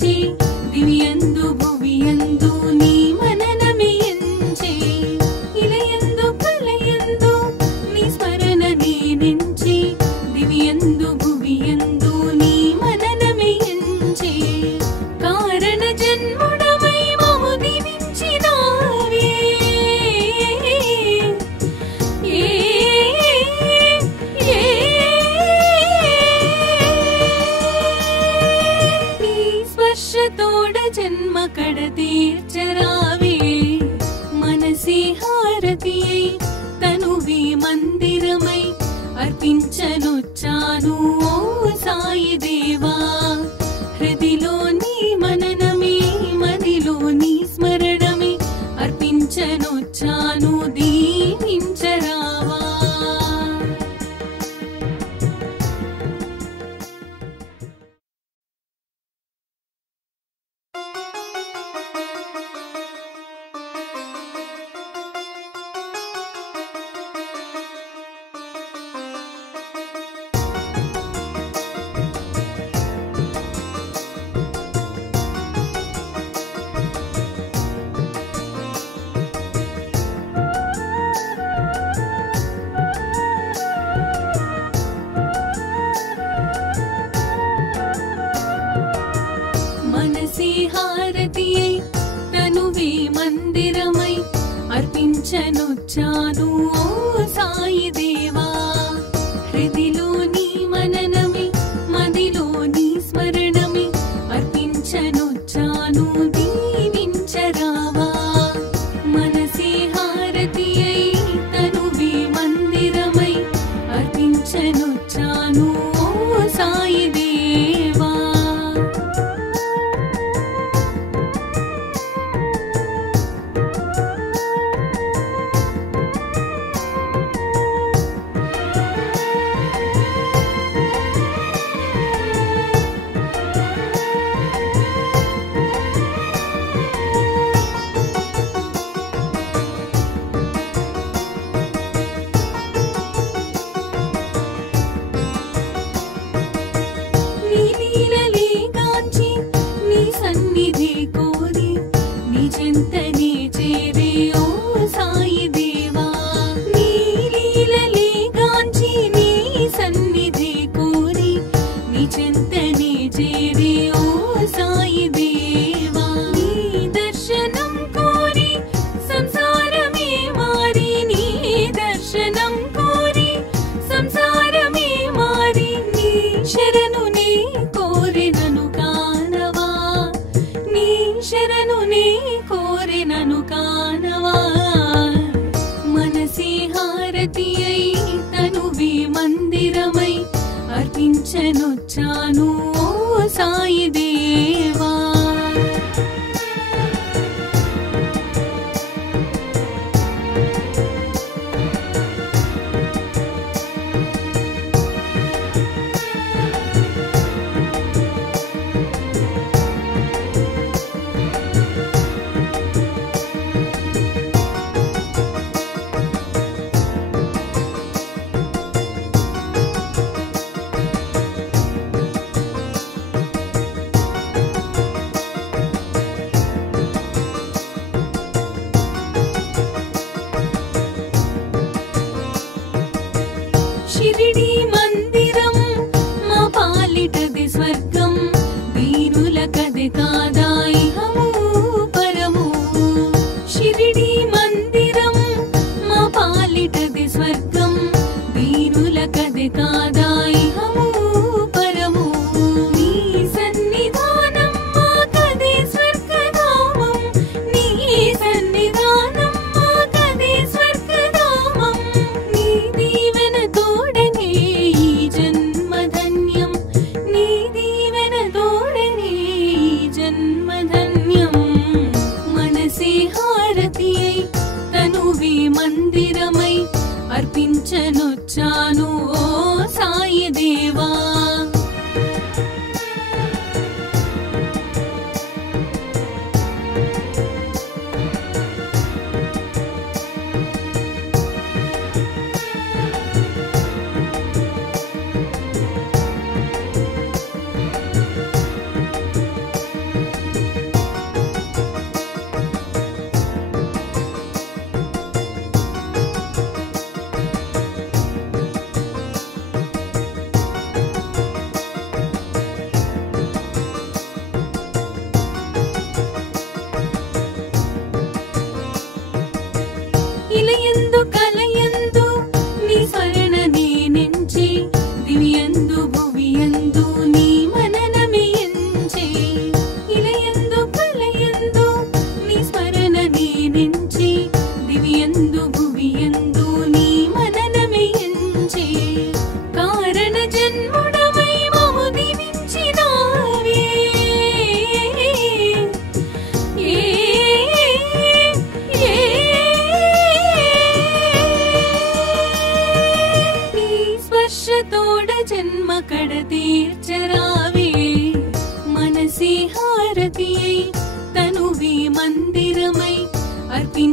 నించే దివియందు భువియందు నీ మననమే ఎంచే ఇలయందు కలయందు నీ స్మరణ నే నించే దివియందు భువియందు నీ మననమే ఎంచే కారణ జన్ముడవై మము దీవించినావే తోడ జన్మ కడ తీర్చరావే మనసే హారతియై తనువే మందిరమై అర్పించనొచ్చాను ఓ సాయి దేవా హృదిలో నీ మననమే మదిలో నీ స్మరణమే అర్పించనొచ్చాను దీవించరావా మనసే హారతియై తనువే మందిరమై అర్పించనొచ్చాను ఓ సాయి దేవా హృదిలో నీ మననమే మదిలో నీ స్మరణమే అర్పించనొచ్చాను దీవించరావా మనసే హారతియై తనువే మందిరమై అర్పించనొచ్చాను ఓ సాయి దేవా సన్నిధి కోరి నీ చెంతనే చేరే ఓ సాయి దేవా నీ లీలలే గాంచి నీ సన్నిధి కోరి నీ చెంతనే చేరే ఓ సాయి దేవా నీ దర్శనం కోరి సంసారమే మారి నీ దర్శనం కోరి సంసారమే మారి నీ శరణు నీ కోరినను కానవా నీ శరణు నీ కోరినను కానవా మనసే హారతియై తనువే మందిరమై అర్పించనొచ్చాను ఓ సాయి దేవా షిరిడి మందిరం మా పాలిటది స్వర్గం వీరులకది కాదా ఇహము పరము షిరిడి మందిరం మా పాలిటది స్వర్గం వీరులకది కాదా ఇహము పరము నీ సన్నిధానం మాకది స్వర్గధామం నీ సన్నిధానం మాకది స్వర్గధామం నీ దీవెన తోడనే ఈ జన్మధన్యం నీ దీవెన తోడనే ఈ జన్మ మనసతోడ జన్మ కడ తీర్చరావే మనసి హారతియై తనువి మందిరమై అర్పించరావే